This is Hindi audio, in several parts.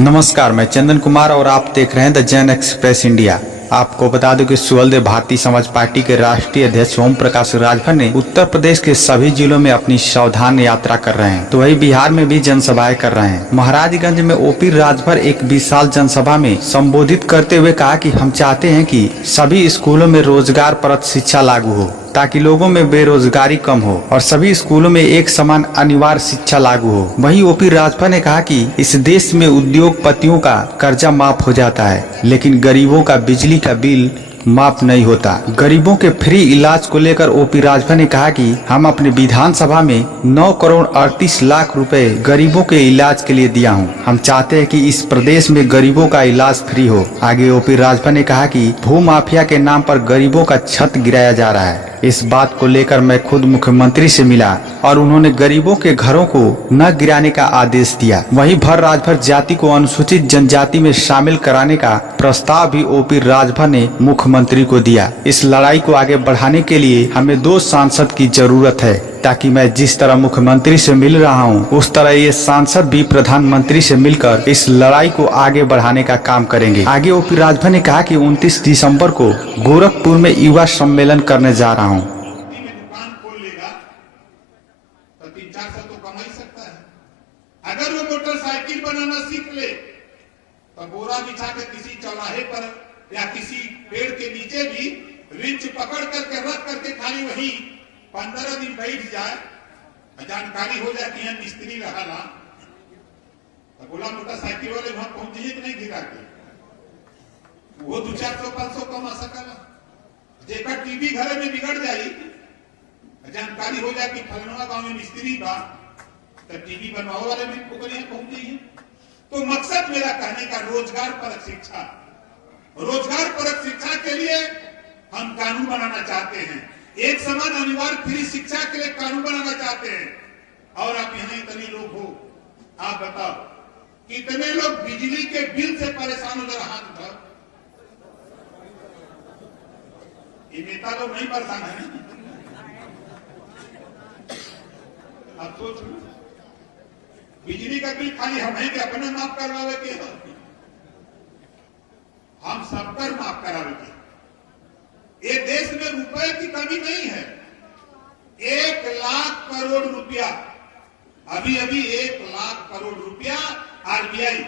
नमस्कार, मैं चंदन कुमार और आप देख रहे हैं द जन एक्सप्रेस इंडिया। आपको बता दूं कि सुहलदेव भारतीय समाज पार्टी के राष्ट्रीय अध्यक्ष ओम प्रकाश राजभर ने उत्तर प्रदेश के सभी जिलों में अपनी सावधान यात्रा कर रहे हैं, तो वही बिहार में भी जनसभाएं कर रहे हैं। महाराजगंज में ओपी राजभर एक विशाल जनसभा में संबोधित करते हुए कहा कि हम चाहते हैं कि सभी स्कूलों में रोजगार परक शिक्षा लागू हो ताकि लोगों में बेरोजगारी कम हो और सभी स्कूलों में एक समान अनिवार्य शिक्षा लागू हो। वहीं ओपी राजभर ने कहा कि इस देश में उद्योगपतियों का कर्जा माफ हो जाता है, लेकिन गरीबों का बिजली का बिल माफ नहीं होता। गरीबों के फ्री इलाज को लेकर ओपी राजभर ने कहा कि हम अपने विधानसभा में 9 करोड़ 38 लाख रुपए गरीबों के इलाज के लिए दिया हूं। हम चाहते हैं कि इस प्रदेश में गरीबों का इलाज फ्री हो। आगे ओपी राजभर ने कहा कि भू माफिया के नाम पर गरीबों का छत गिराया जा रहा है। इस बात को लेकर मैं खुद मुख्यमंत्री से मिला और उन्होंने गरीबों के घरों को न गिराने का आदेश दिया। वहीं भर राजभर जाति को अनुसूचित जनजाति में शामिल कराने का प्रस्ताव भी ओपी राजभर ने मुख्यमंत्री को दिया। इस लड़ाई को आगे बढ़ाने के लिए हमें 2 सांसद की जरूरत है, ताकि मैं जिस तरह मुख्यमंत्री से मिल रहा हूं, उस तरह ये सांसद भी प्रधानमंत्री से मिलकर इस लड़ाई को आगे बढ़ाने का काम करेंगे। आगे ओपी राजभर ने कहा कि 29 दिसंबर को गोरखपुर में युवा सम्मेलन करने जा रहा हूं। दुकान खोल लेगा तो 3-4 तो कमा ही सकता है। अगर वो मोटरसाइकिल बनाना सीख ले तो बोरा बिछा के किसी चौराहे पर या किसी पेड़ के नीचे भी रिंच पकड़ करके रख करके खाली वही 15 दिन बैठ जाए, जानकारी हो जाए कि यहाँ मिस्त्री रहा ना, तो बोला मोटरसाइकिल वाले वहां पहुंचे कि नहीं गिरा के वो 200-400-500 कमा सकला। जेकर टीवी घरे में बिगड़ जाई, जानकारी हो जाए कि फलनवा गांव में मिस्त्री बा, तो टीवी बनवाओ वाले भी पुकड़ियां पहुंच गई है। तो मकसद मेरा कहने का रोजगार परक शिक्षा, रोजगार परक शिक्षा के लिए हम कानून बनाना चाहते हैं। एक समान अनिवार्य फ्री शिक्षा के लिए कानून बनाना चाहते हैं। और आप यहाँ इतने लोग हो, आप बताओ कितने लोग बिजली के बिल से परेशान हो, जरा हाथ उठाओ। ये नेता लोग नहीं परेशान है ना? आप सोच लो, बिजली का बिल खाली हम हैं कि अपने माफ करवावे के, हम सबकर माफ करावे के। ये देश में रुपए की कमी नहीं है। 1 लाख करोड़ रुपया, अभी 1 लाख करोड़ रुपया RBI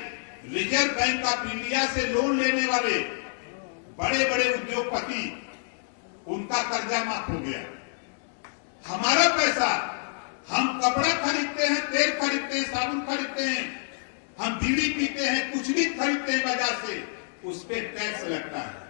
reserve bank of India से लोन लेने वाले बड़े बड़े उद्योगपति, उनका कर्जा माफ हो गया। हमारा पैसा, हम कपड़ा खरीदते हैं, तेल खरीदते हैं, साबुन खरीदते हैं, हम बीड़ी पीते हैं, कुछ भी खरीदते हैं बाजार से, उस पर टैक्स लगता है।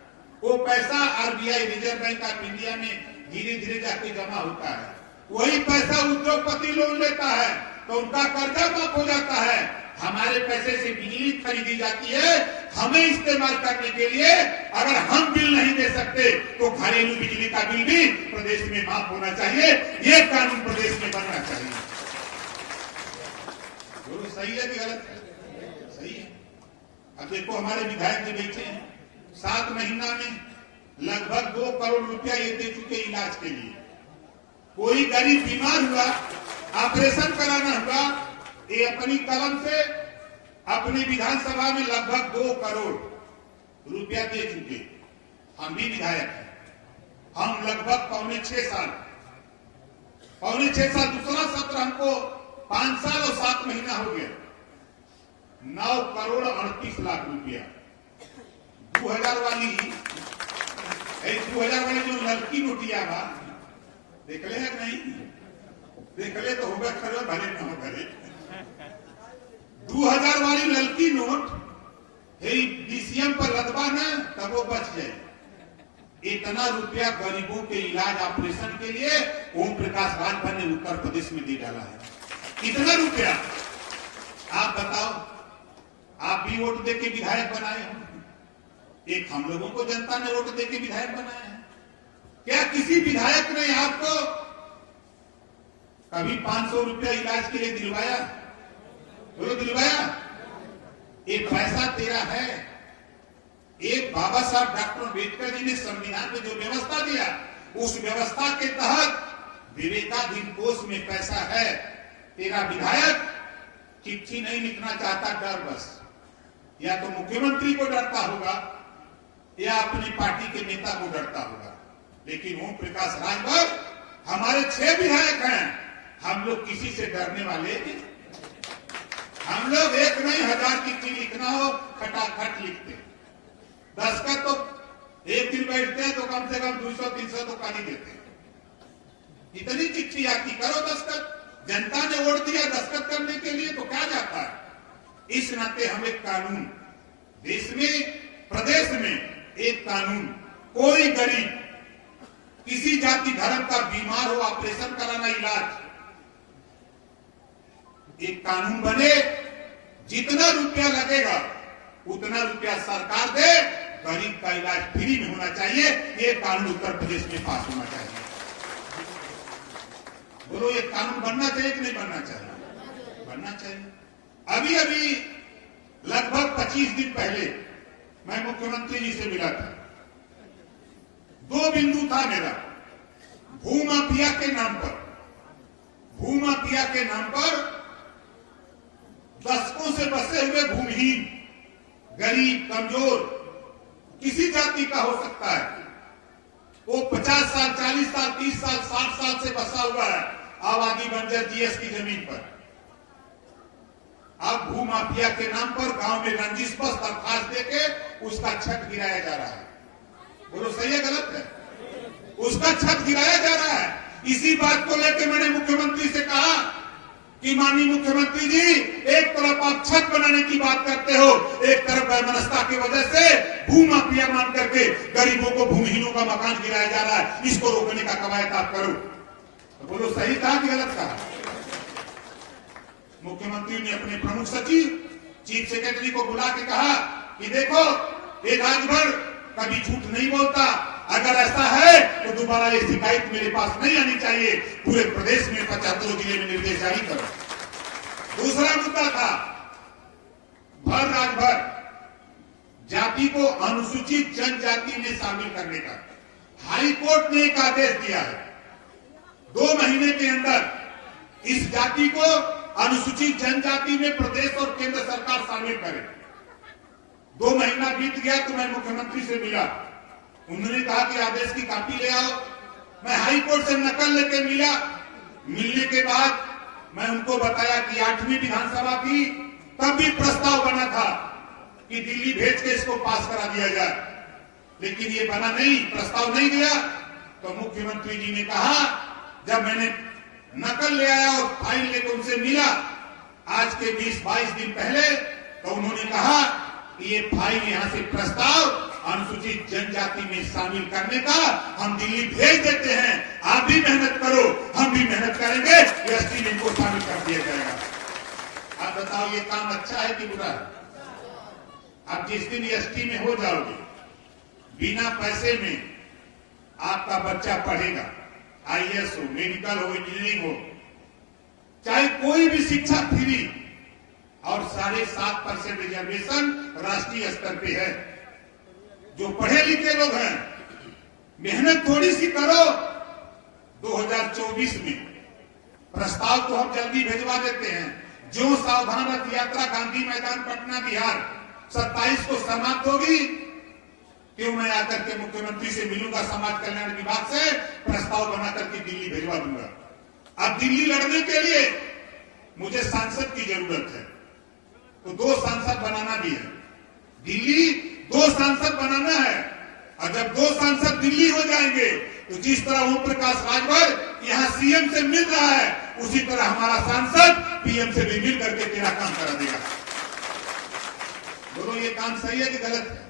वो पैसा RBI reserve bank of India में धीरे धीरे जाके जमा होता है। वही पैसा उद्योगपति लोन लेता है तो उनका कर्जा माफ हो जाता है। हमारे पैसे से बिजली खरीदी जाती है हमें इस्तेमाल करने के लिए। अगर हम बिल नहीं दे सकते तो घरेलू बिजली का बिल भी प्रदेश में माफ होना चाहिए। ये कानून प्रदेश में बनना चाहिए। बोलो सही है कि गलत है? सही है। अब देखो हमारे विधायक जी बैठे हैं, 7 महीना में लगभग 2 करोड़ रुपया ये दे चुके इलाज के लिए। कोई गरीब बीमार हुआ, ऑपरेशन कराना हुआ, ये अपनी कलम से अपनी विधानसभा में लगभग 2 करोड़ रुपया दे चुके। हम भी विधायक हैं, हम लगभग पौने 6 साल, दूसरा सत्र हमको 5 साल और 7 महीना हो गया। 9 करोड़ 38 लाख रुपया 2000 वाली जो लड़की नोटिया बा, देख ले है नहीं? देख ले तो होगा खरे, भले न हो भले। 2000 वाली लड़की नोट डीसीएम पर लदवा ना, तब वो बच जाए। इतना रुपया गरीबों के इलाज ऑपरेशन के लिए ओम प्रकाश राजभर ने उत्तर प्रदेश में दे डाला है। इतना रुपया आप बताओ, आप भी वोट देके विधायक बनाए हो, एक हम लोगों को जनता ने वोट देके विधायक बनाया है। क्या किसी विधायक ने आपको कभी 500 रुपया इलाज के लिए दिलवाया? बोलो दिलवाया? ये पैसा तेरा है। एक बाबा साहब डॉक्टर अम्बेडकर जी ने संविधान में जो व्यवस्था दिया, उस व्यवस्था के तहत विवेकाधीन कोष में पैसा है। तेरा विधायक चिट्ठी नहीं लिखना चाहता, डर बस या तो मुख्यमंत्री को डरता होगा या अपनी पार्टी के नेता को डरता होगा। लेकिन ओम प्रकाश राजभर हमारे 6 विधायक हैं, हम लोग किसी से डरने वाले नहीं। हम लोग एक नहीं 1000 चिट्ठी लिखना हो खटाखट लिखते। दस्तखत तो एक दिन बैठते हैं तो कम से कम 200-300 तो कर ही देते हैं। इतनी चिट्ठी आती, करो दस्तखत। जनता ने वोट दिया दस्तखत करने के लिए, तो क्या जाता है। इस नाते हम एक कानून देश में, प्रदेश में एक कानून, कोई गरीब किसी जाति धर्म का बीमार हो, ऑपरेशन कराना, इलाज, एक कानून बने, जितना रुपया लगेगा उतना रुपया सरकार दे, गरीब का इलाज फ्री में होना चाहिए। ये कानून उत्तर प्रदेश में पास होना चाहिए। बोलो ये कानून बनना चाहिए कि नहीं बनना चाहिए? बनना चाहिए। अभी अभी लगभग 25 दिन पहले मैं मुख्यमंत्री जी से मिला था। 2 बिंदु था मेरा। भूमाफिया के नाम पर, भूमाफिया के नाम पर दशकों से बसे हुए भूमिहीन, गरीब, कमजोर, किसी जाति का हो सकता है, वो 50 साल, 40 साल, 30 साल, 60 साल से बसा हुआ है आबादी बंजर जीएस की जमीन पर। अब भूमाफिया के नाम पर गांव में रंजिश बस दरखास्त देके उसका छत गिराया जा रहा है। बोलो सही है गलत है? उसका छत गिराया जा रहा है। इसी बात को लेकर मैंने मुख्यमंत्री से कहा कि माननीय मुख्यमंत्री जी, एक तरफ आप छत बनाने की बात करते हो, एक तरफ वैमनस्यता की वजह से भूमाफिया मान करके गरीबों को, भूमिहीनों का मकान गिराया जा रहा है। इसको रोकने का कवायद आप करो। तो बोलो सही कहा कि गलत कहा? मुख्यमंत्री ने अपने प्रमुख सचिव, चीफ सेक्रेटरी को बुला के कहा कि देखो, ये राजभर कभी झूठ नहीं बोलता, अगर ऐसा है तो दोबारा ये शिकायत मेरे पास नहीं आनी चाहिए। पूरे प्रदेश में 75 जिले में निर्देश जारी करो। दूसरा मुद्दा था भर राजभर जाति को अनुसूचित जनजाति में शामिल करने का। हाई कोर्ट ने एक आदेश दिया है, 2 महीने के अंदर इस जाति को अनुसूचित जनजाति में प्रदेश और केंद्र सरकार शामिल करे। 2 महीना बीत गया तो मैं मुख्यमंत्री से मिला। उन्होंने कहा कि आदेश की कॉपी ले आओ। मैं हाई कोर्ट से नकल लेके मिला। मिलने के बाद मैं उनको बताया कि 8वीं विधानसभा थी, तब भी प्रस्ताव बना था कि दिल्ली भेज के इसको पास करा दिया जाए, लेकिन ये बना नहीं, प्रस्ताव नहीं दिया। तो मुख्यमंत्री जी ने कहा, जब मैंने नकल ले आया और फाइल लेकर उनसे मिला आज के 20-22 दिन पहले, तो उन्होंने कहा कि ये फाइल, यहां से प्रस्ताव अनुसूचित जनजाति में शामिल करने का हम दिल्ली भेज देते हैं। आप भी मेहनत करो, हम भी मेहनत करेंगे, एसटी में इनको शामिल कर दिया जाएगा। आप बताओ ये काम अच्छा है कि बुरा है? आप जिस दिन एसटी में हो जाओगे, बिना पैसे में आपका बच्चा पढ़ेगा, आईएएस हो, मेडिकल हो, इंजीनियरिंग हो, चाहे कोई भी शिक्षा फ्री, और 7.5% रिजर्वेशन राष्ट्रीय स्तर पे है। जो पढ़े लिखे लोग हैं, मेहनत थोड़ी सी करो। 2024 में प्रस्ताव तो हम जल्दी भेजवा देते हैं। जो सावधान रथ यात्रा गांधी मैदान पटना बिहार 27 को समाप्त होगी, क्यों मैं आकर के मुख्यमंत्री से मिलूंगा, समाज कल्याण विभाग से प्रस्ताव बना करके दिल्ली भेजवा दूंगा। अब दिल्ली लड़ने के लिए मुझे सांसद की जरूरत है, तो 2 सांसद बनाना भी है। दिल्ली 2 सांसद बनाना है, और जब 2 सांसद दिल्ली हो जाएंगे तो जिस तरह ओम प्रकाश राजभर यहाँ सीएम से मिल रहा है, उसी तरह हमारा सांसद पीएम से भी मिल करके तेरा काम करा देगा। बोलो ये काम सही है कि गलत है?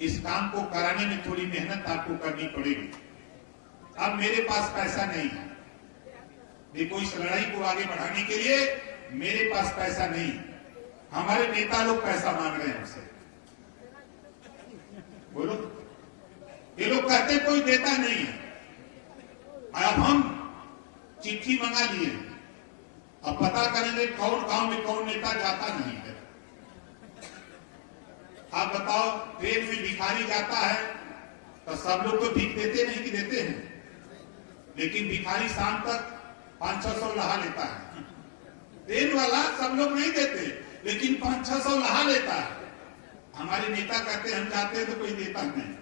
इस काम को कराने में थोड़ी मेहनत आपको करनी पड़ेगी। अब मेरे पास पैसा नहीं है, देखो इस लड़ाई को आगे बढ़ाने के लिए मेरे पास पैसा नहीं। हमारे नेता लोग पैसा मांग रहे हैं हमसे। बोलो, ये लोग कहते कोई देता नहीं है। अब हम चिट्ठी मंगा लिए, अब पता करेंगे कौन गांव में कौन नेता जाता नहीं है। आप बताओ, ट्रेन में भिखारी जाता है तो सब लोग तो भीख देते नहीं कि देते हैं, लेकिन भिखारी शाम तक 500-600 लहा लेता है। ट्रेन वाला सब लोग नहीं देते, लेकिन 500-600 लहा लेता है। हमारे नेता कहते हैं हम जाते हैं तो कोई देता नहीं।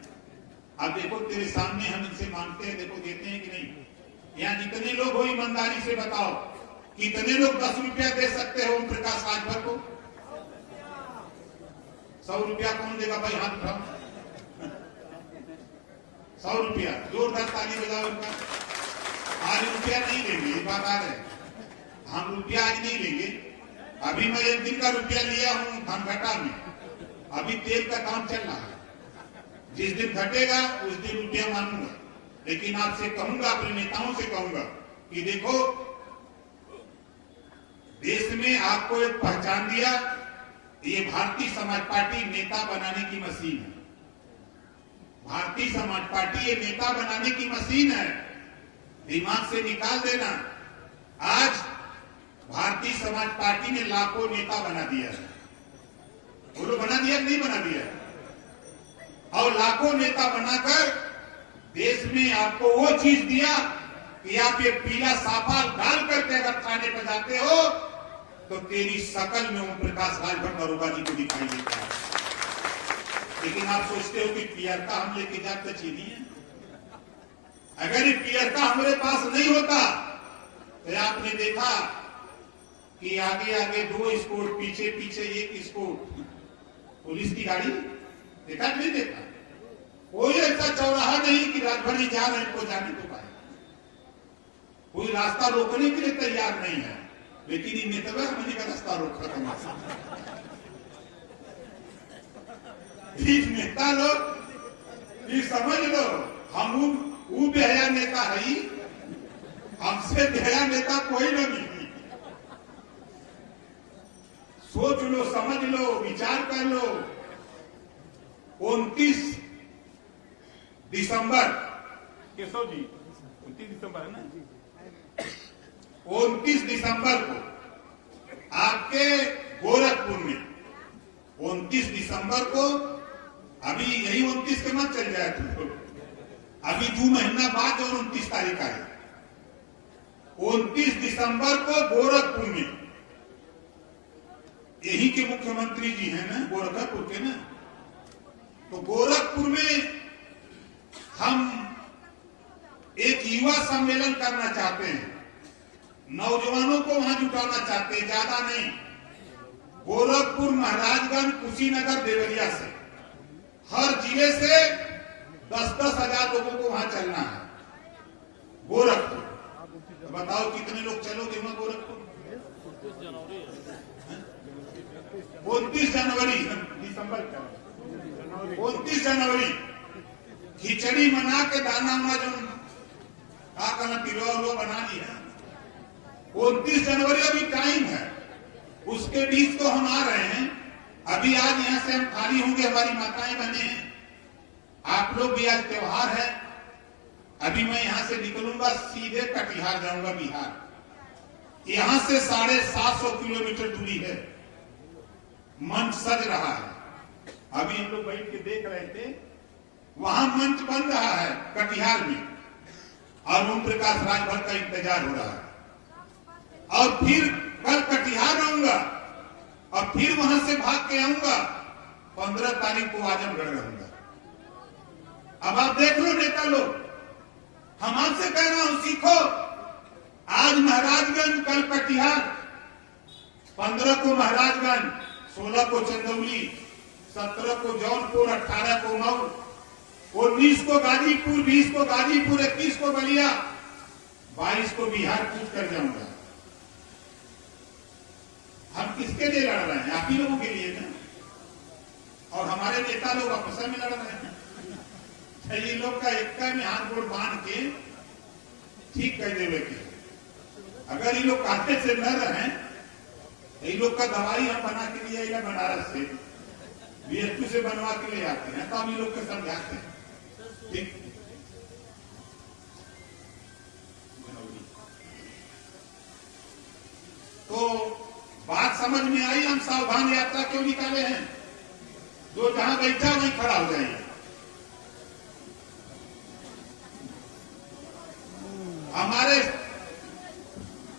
अब देखो तेरे सामने हम इनसे मांगते हैं, देखो देते हैं कि नहीं। यहाँ जितने लोग हो ईमानदारी से बताओ, कितने लोग 10 रुपया दे सकते हो ओम प्रकाश राजभर को? 100 रुपया कौन देगा भाई? हाथ उठाओ। 100 रुपया, जोरदार ताली बजाओ उनका। आज रुपया नहीं लेंगे, ये बात आ रहे, हम रुपया आज नहीं लेंगे। अभी मैं 1 दिन का रुपया लिया हूं धनघटा में, अभी तेल का काम चल रहा है। जिस दिन घटेगा उस दिन रुपया मांगूंगा। लेकिन आपसे कहूंगा, अपने नेताओं से कहूंगा कि देखो देश में आपको एक पहचान दिया, ये भारतीय समाज पार्टी नेता बनाने की मशीन है। भारतीय समाज पार्टी ये नेता बनाने की मशीन है, दिमाग से निकाल देना। आज भारतीय समाज पार्टी ने लाखों नेता बना दिया है। बोलो बना दिया कि नहीं बना दिया? और लाखों नेता बनाकर देश में आपको वो चीज दिया कि आप ये पीला साफा डाल करके अगर थाने पर जाते हो तो तेरी शकल में ओम प्रकाश राजभर दरोगा जी को दिखाई देता है। लेकिन आप सोचते हो कि पीआर का हम लेके जाते चीनी। अगर ये पीआर का हमारे पास नहीं होता तो आपने देखा कि आगे आगे 2 स्कॉट, पीछे पीछे 1 स्कॉट, पुलिस की गाड़ी देखा नहीं देखा? कोई ऐसा चौराहा नहीं कि राजभर जी जा रहे हैं को जाने तो पाए। कोई रास्ता रोकने के लिए तैयार नहीं है, लेकिन इन नेता हमने का रास्ता रोका था। नेता लोग ये समझ लो, हम वो बेहया नेता है, हमसे बेहया नेता कोई नहीं। सोच लो, समझ लो, विचार कर लो। 29 दिसंबर, केशव जी 29 दिसंबर है ना, 29 दिसंबर को आपके गोरखपुर में, 29 दिसंबर को, अभी यही 29 के मत चल जाए तुम लोग, अभी 2 महीना बाद जो 29 तारीख आई, 29 दिसंबर को गोरखपुर में, यही के मुख्यमंत्री जी हैं ना गोरखपुर के ना, तो गोरखपुर में हम एक युवा सम्मेलन करना चाहते हैं, नौजवानों को वहां जुटाना चाहते हैं, ज्यादा नहीं। गोरखपुर, महाराजगंज, कुशीनगर, देवरिया से, हर जिले से 10-10 हजार लोगों को वहां चलना है गोरखपुर। तो बताओ कितने लोग चलोगे वहां गोरखपुर? 29 जनवरी, दिसंबर का 29 जनवरी खिचड़ी मना के दाना उना जो का करना पिलो बना लिया। 29 जनवरी अभी टाइम है, उसके बीच तो हम आ रहे हैं। अभी आज यहाँ से हम खाली होंगे, हमारी माताएं बहनें हैं, आप लोग भी, आज त्योहार है। अभी मैं यहाँ से निकलूंगा, सीधे कटिहार जाऊंगा, बिहार। यहाँ से 750 किलोमीटर दूरी है। मंच सज रहा है, अभी हम लोग बैठ के देख रहे थे, वहां मंच बन रहा है कटिहार में, और ओम प्रकाश राजभर का इंतजार हो रहा है। और फिर कल कटिहार आऊंगा और फिर वहां से भाग के आऊंगा, 15 तारीख को आजमगढ़ रहूंगा। अब आप देख लो नेता लोग, हम आपसे कह रहा हूं सीखो। आज महाराजगंज, कल कटिहार, 15 को महाराजगंज, 16 को चंदौली, 17 को जौनपुर, 18 को मऊ, 19 को गाजीपुर, 20 को गाजीपुर, 21 को बलिया, 22 को बिहार कूच कर जाऊंगा। हम किसके लिए लड़ रहे हैं? आप ही लोगों के लिए ना। और हमारे नेता लोग आपस में लड़ रहे हैं। ये लोग का एक में हाथ गोड़ बांध के ठीक कर देवे के, अगर ये लोग काटे से न रहे, ये लोग का दवाई हम बना के लिए आए बनारस से, बीएचयू से बनवा के ले आते हैं, तो हम ये लोग को समझाते हैं। ठीक, तो बात समझ में आई। हम सावधान यात्रा क्यों निकाले हैं? जो जहां बैठा वहीं खड़ा हो जाइए। हमारे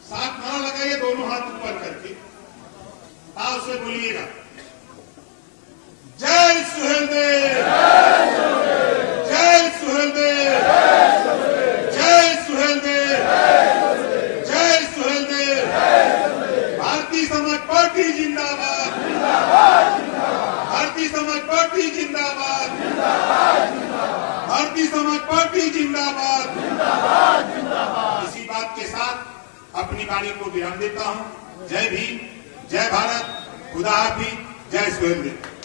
साथ नारा लगाइए, दोनों हाथ ऊपर करके, ताव से बोलिएगा। जय सुहेलदेव, जय सुहेलदेव, जय सुहेलदेव, जय सुहेलदेव। भारतीय समाज पार्टी जिंदाबाद, भारतीय समाज पार्टी जिंदाबाद, भारतीय समाज पार्टी जिंदाबाद। इसी बात के साथ अपनी वाणी को विराम देता हूं। जय भीम, जय भारत, खुदा हाफिज, जय सुहेलदेव।